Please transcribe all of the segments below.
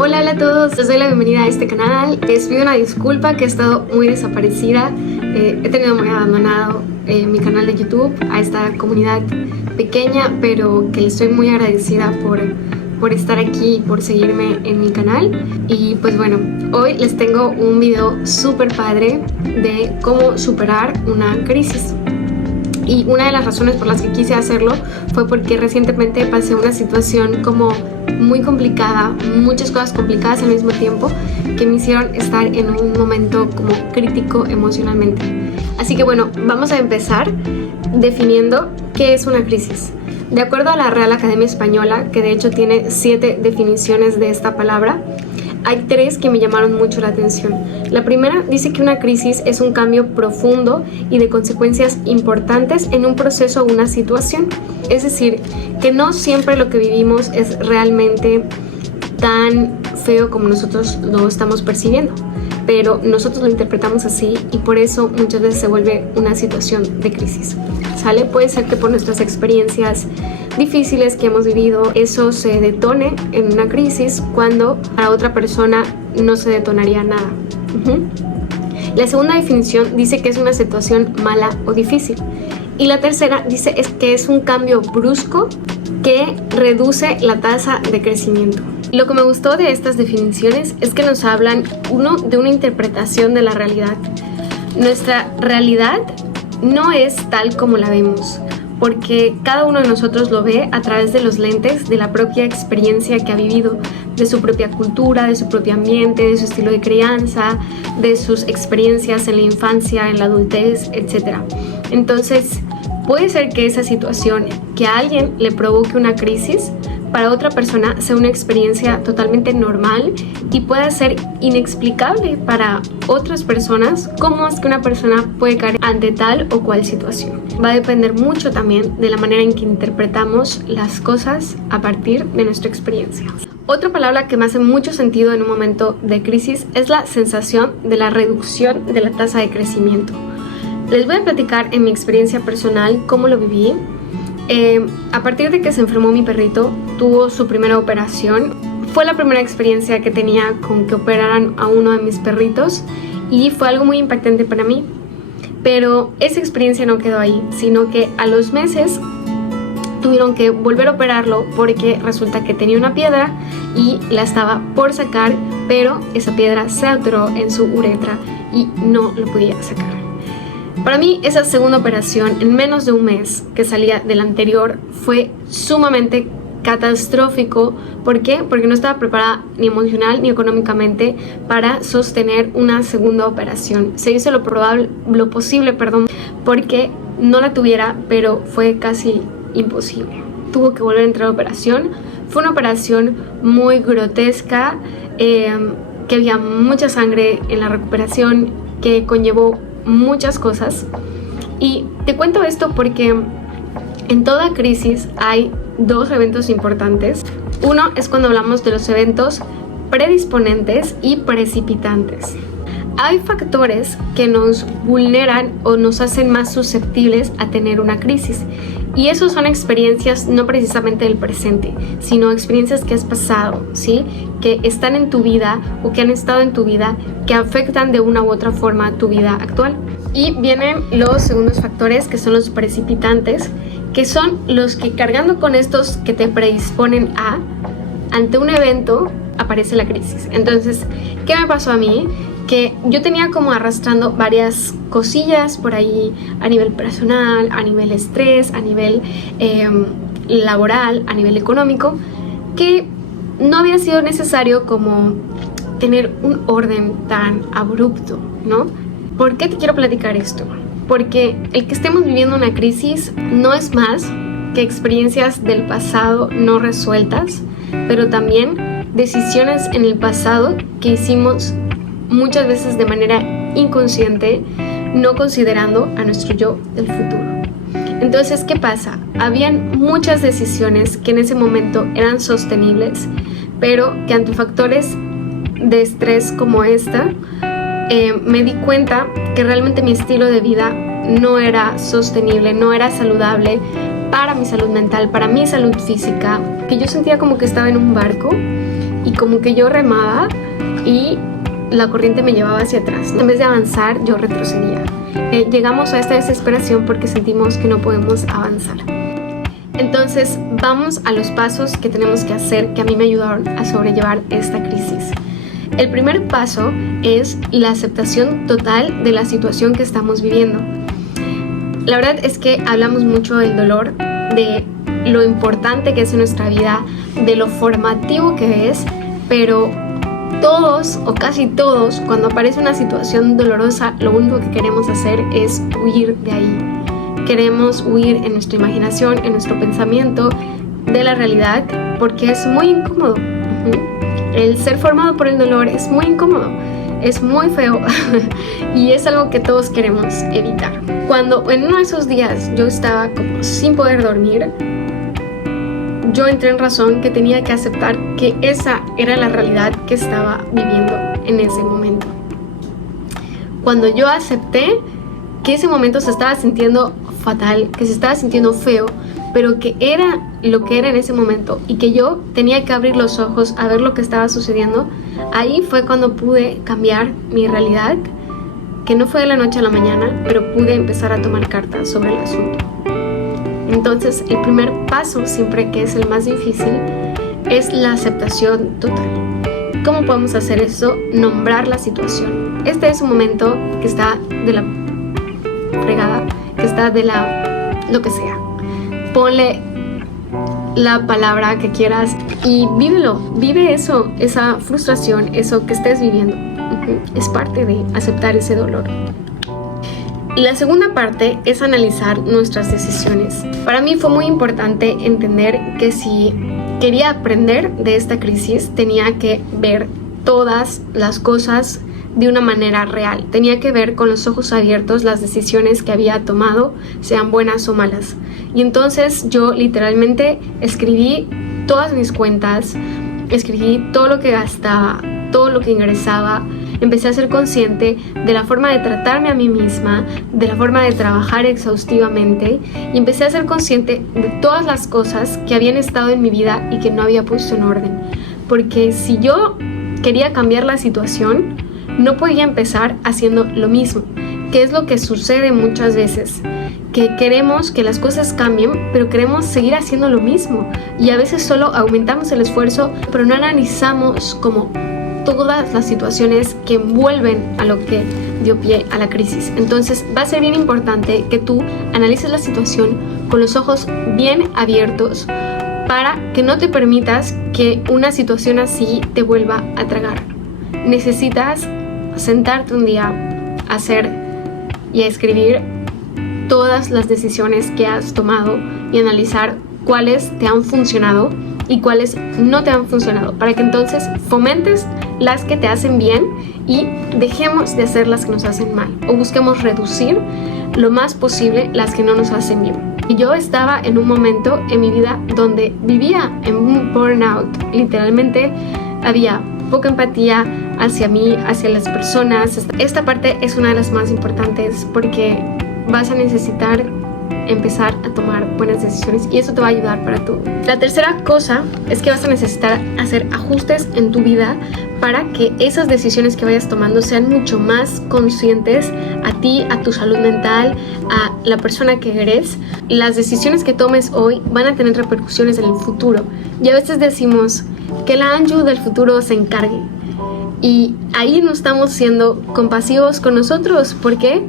Hola a todos, les doy la bienvenida a este canal. Les pido una disculpa que he estado muy desaparecida. He tenido muy abandonado mi canal de YouTube a esta comunidad pequeña, pero que les estoy muy agradecida por estar aquí y por seguirme en mi canal. Y pues bueno, hoy les tengo un video súper padre de cómo superar una crisis. Y una de las razones por las que quise hacerlo fue porque recientemente pasé una situación como muy complicada, muchas cosas complicadas al mismo tiempo, que me hicieron estar en un momento como crítico emocionalmente. Así que bueno, vamos a empezar definiendo qué es una crisis. De acuerdo a la Real Academia Española, que de hecho tiene 7 definiciones de esta palabra, hay 3 que me llamaron mucho la atención. La primera dice que una crisis es un cambio profundo y de consecuencias importantes en un proceso o una situación. Es decir, que no siempre lo que vivimos es realmente tan feo como nosotros lo estamos percibiendo, pero nosotros lo interpretamos así y por eso muchas veces se vuelve una situación de crisis. ¿Sale? Puede ser que por nuestras experiencias difíciles que hemos vivido, eso se detone en una crisis cuando para otra persona no se detonaría nada. La segunda definición dice que es una situación mala o difícil. Y la tercera dice que es un cambio brusco que reduce la tasa de crecimiento. Lo que me gustó de estas definiciones es que nos hablan, uno, de una interpretación de la realidad. Nuestra realidad no es tal como la vemos, porque cada uno de nosotros lo ve a través de los lentes de la propia experiencia que ha vivido, de su propia cultura, de su propio ambiente, de su estilo de crianza, de sus experiencias en la infancia, en la adultez, etc. Entonces, puede ser que esa situación que a alguien le provoque una crisis, para otra persona sea una experiencia totalmente normal y pueda ser inexplicable para otras personas cómo es que una persona puede caer ante tal o cual situación. Va a depender mucho también de la manera en que interpretamos las cosas a partir de nuestra experiencia. Otra palabra que me hace mucho sentido en un momento de crisis es la sensación de la reducción de la tasa de crecimiento. Les voy a platicar en mi experiencia personal cómo lo viví. A partir de que se enfermó mi perrito, tuvo su primera operación. Fue la primera experiencia que tenía con que operaran a uno de mis perritos y fue algo muy impactante para mí. Pero esa experiencia no quedó ahí, sino que a los meses tuvieron que volver a operarlo porque resulta que tenía una piedra y la estaba por sacar, pero esa piedra se atoró en su uretra y no lo podía sacar. Para mí, esa segunda operación, en menos de un mes que salía de la anterior, fue sumamente catastrófico. ¿Por qué? Porque no estaba preparada ni emocional ni económicamente para sostener una segunda operación. Se hizo lo posible, porque no la tuviera, pero fue casi imposible. Tuvo que volver a entrar a operación. Fue una operación muy grotesca, que había mucha sangre en la recuperación, que conllevó muchas cosas. Y te cuento esto porque en toda crisis hay 2 eventos importantes. Uno es cuando hablamos de los eventos predisponentes y precipitantes. Hay factores que nos vulneran o nos hacen más susceptibles a tener una crisis. Y esos son experiencias no precisamente del presente, sino experiencias que has pasado, ¿sí? Que están en tu vida o que han estado en tu vida, que afectan de una u otra forma tu vida actual. Y vienen los segundos factores, que son los precipitantes, que son los que, cargando con estos que te predisponen ante un evento, aparece la crisis. Entonces, ¿qué me pasó a mí? Que yo tenía como arrastrando varias cosillas por ahí a nivel personal, a nivel estrés, a nivel laboral, a nivel económico, que no había sido necesario como tener un orden tan abrupto, ¿no? ¿Por qué te quiero platicar esto? Porque el que estemos viviendo una crisis no es más que experiencias del pasado no resueltas, pero también decisiones en el pasado que hicimos muchas veces de manera inconsciente, no considerando a nuestro yo del futuro. Entonces, ¿qué pasa? Habían muchas decisiones que en ese momento eran sostenibles, pero que ante factores de estrés como esta, me di cuenta que realmente mi estilo de vida no era sostenible, no era saludable para mi salud mental, para mi salud física, que yo sentía como que estaba en un barco y como que yo remaba y la corriente me llevaba hacia atrás. En vez de avanzar, yo retrocedía. Llegamos a esta desesperación porque sentimos que no podemos avanzar. Entonces, vamos a los pasos que tenemos que hacer que a mí me ayudaron a sobrellevar esta crisis. El primer paso es la aceptación total de la situación que estamos viviendo. La verdad es que hablamos mucho del dolor, de lo importante que es en nuestra vida, de lo formativo que es, pero todos o casi todos, cuando aparece una situación dolorosa, lo único que queremos hacer es huir de ahí. Queremos huir en nuestra imaginación, en nuestro pensamiento de la realidad, porque es muy incómodo. El ser formado por el dolor es muy incómodo, es muy feo y es algo que todos queremos evitar. Cuando en uno de esos días yo estaba como sin poder dormir, yo entré en razón que tenía que aceptar que esa era la realidad que estaba viviendo en ese momento. Cuando yo acepté que ese momento se estaba sintiendo fatal, que se estaba sintiendo feo, pero que era lo que era en ese momento y que yo tenía que abrir los ojos a ver lo que estaba sucediendo, ahí fue cuando pude cambiar mi realidad, que no fue de la noche a la mañana, pero pude empezar a tomar cartas sobre el asunto. Entonces, el primer paso, siempre que es el más difícil, es la aceptación total. ¿Cómo podemos hacer eso? Nombrar la situación. Este es un momento que está de la fregada, que está de lo que sea. Ponle la palabra que quieras y vívelo, vive eso, esa frustración, eso que estés viviendo. Es parte de aceptar ese dolor. Y la segunda parte es analizar nuestras decisiones. Para mí fue muy importante entender que si quería aprender de esta crisis, tenía que ver todas las cosas de una manera real. Tenía que ver con los ojos abiertos las decisiones que había tomado, sean buenas o malas. Y entonces yo literalmente escribí todas mis cuentas, escribí todo lo que gastaba, todo lo que ingresaba. Empecé a ser consciente de la forma de tratarme a mí misma, de la forma de trabajar exhaustivamente, y empecé a ser consciente de todas las cosas que habían estado en mi vida y que no había puesto en orden. Porque si yo quería cambiar la situación, no podía empezar haciendo lo mismo, que es lo que sucede muchas veces, que queremos que las cosas cambien, pero queremos seguir haciendo lo mismo, y a veces solo aumentamos el esfuerzo, pero no analizamos como todas las situaciones que envuelven a lo que dio pie a la crisis. Entonces va a ser bien importante que tú analices la situación con los ojos bien abiertos para que no te permitas que una situación así te vuelva a tragar. Necesitas sentarte un día a hacer y a escribir todas las decisiones que has tomado y analizar cuáles te han funcionado y cuáles no te han funcionado, para que entonces fomentes las que te hacen bien y dejemos de hacer las que nos hacen mal, o busquemos reducir lo más posible las que no nos hacen bien. Y yo estaba en un momento en mi vida donde vivía en un burnout. Literalmente había poca empatía hacia mí, hacia las personas. Esta parte es una de las más importantes porque vas a necesitar empezar a tomar buenas decisiones y eso te va a ayudar para todo. La tercera cosa es que vas a necesitar hacer ajustes en tu vida para que esas decisiones que vayas tomando sean mucho más conscientes a ti, a tu salud mental, a la persona que eres. Las decisiones que tomes hoy van a tener repercusiones en el futuro y a veces decimos que la Anju del futuro se encargue y ahí no estamos siendo compasivos con nosotros. ¿Por qué?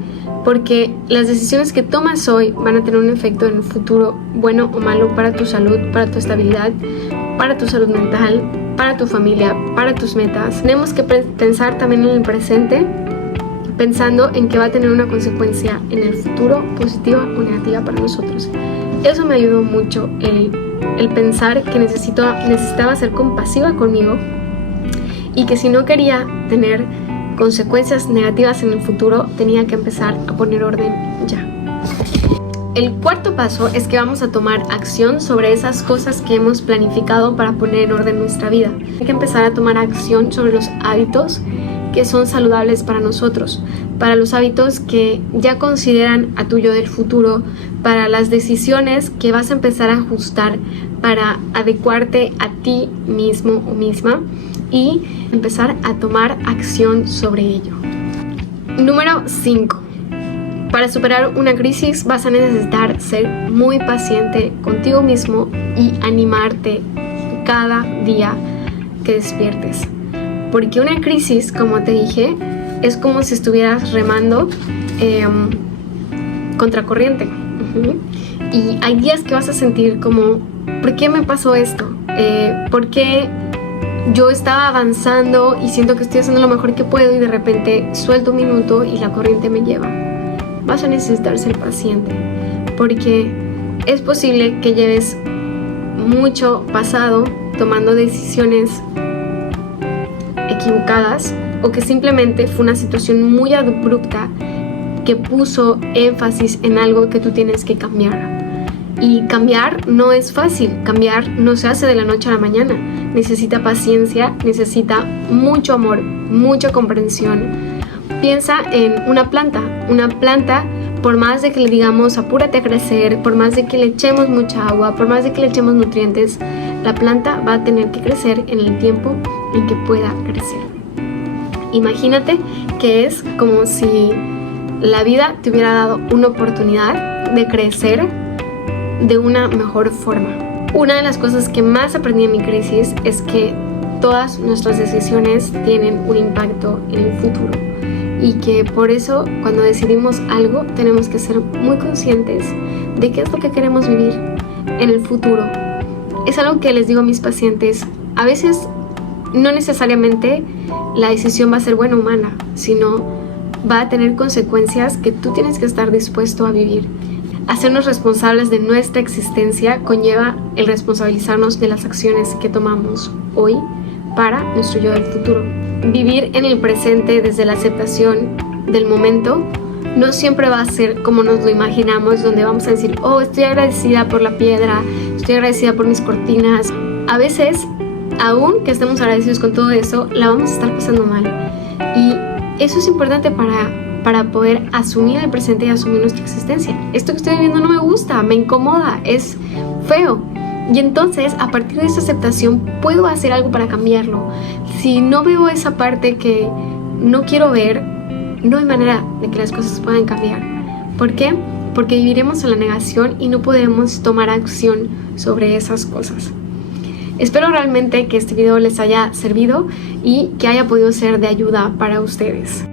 Porque las decisiones que tomas hoy van a tener un efecto en el futuro, bueno o malo, para tu salud, para tu estabilidad, para tu salud mental, para tu familia, para tus metas. Tenemos que pensar también en el presente, pensando en que va a tener una consecuencia en el futuro, positiva o negativa para nosotros. Eso me ayudó mucho, el pensar que necesitaba ser compasiva conmigo y que si no quería tener consecuencias negativas en el futuro, tenía que empezar a poner orden ya. El cuarto paso es que vamos a tomar acción sobre esas cosas que hemos planificado para poner en orden nuestra vida. Hay que empezar a tomar acción sobre los hábitos que son saludables para nosotros, para los hábitos que ya consideran a tu yo del futuro, para las decisiones que vas a empezar a ajustar para adecuarte a ti mismo o misma y empezar a tomar acción sobre ello. Número 5. Para superar una crisis vas a necesitar ser muy paciente contigo mismo y animarte cada día que despiertes. Porque una crisis, como te dije, es como si estuvieras remando contracorriente. Y hay días que vas a sentir como, ¿por qué me pasó esto? ¿Por qué yo estaba avanzando y siento que estoy haciendo lo mejor que puedo y de repente suelto un minuto y la corriente me lleva? Vas a necesitar ser paciente, porque es posible que lleves mucho pasado tomando decisiones equivocadas o que simplemente fue una situación muy abrupta que puso énfasis en algo que tú tienes que cambiar. Y cambiar no es fácil, cambiar no se hace de la noche a la mañana. Necesita paciencia, necesita mucho amor, mucha comprensión. Piensa en una planta, por más de que le digamos apúrate a crecer, por más de que le echemos mucha agua, por más de que le echemos nutrientes, la planta va a tener que crecer en el tiempo en que pueda crecer. Imagínate que es como si la vida te hubiera dado una oportunidad de crecer de una mejor forma. Una de las cosas que más aprendí en mi crisis es que todas nuestras decisiones tienen un impacto en el futuro y que por eso cuando decidimos algo tenemos que ser muy conscientes de qué es lo que queremos vivir en el futuro. Es algo que les digo a mis pacientes, a veces no necesariamente la decisión va a ser buena o mala, sino va a tener consecuencias que tú tienes que estar dispuesto a vivir. Hacernos responsables de nuestra existencia conlleva el responsabilizarnos de las acciones que tomamos hoy para nuestro yo del futuro. Vivir en el presente desde la aceptación del momento no siempre va a ser como nos lo imaginamos, donde vamos a decir, oh, estoy agradecida por la piedra, estoy agradecida por mis cortinas. A veces, aún que estemos agradecidos con todo eso, la vamos a estar pasando mal. Y eso es importante para poder asumir el presente y asumir nuestra existencia. Esto que estoy viviendo no me gusta, me incomoda, es feo. Y entonces, a partir de esa aceptación, puedo hacer algo para cambiarlo. Si no veo esa parte que no quiero ver, no hay manera de que las cosas puedan cambiar. ¿Por qué? Porque viviremos en la negación y no podemos tomar acción sobre esas cosas. Espero realmente que este video les haya servido y que haya podido ser de ayuda para ustedes.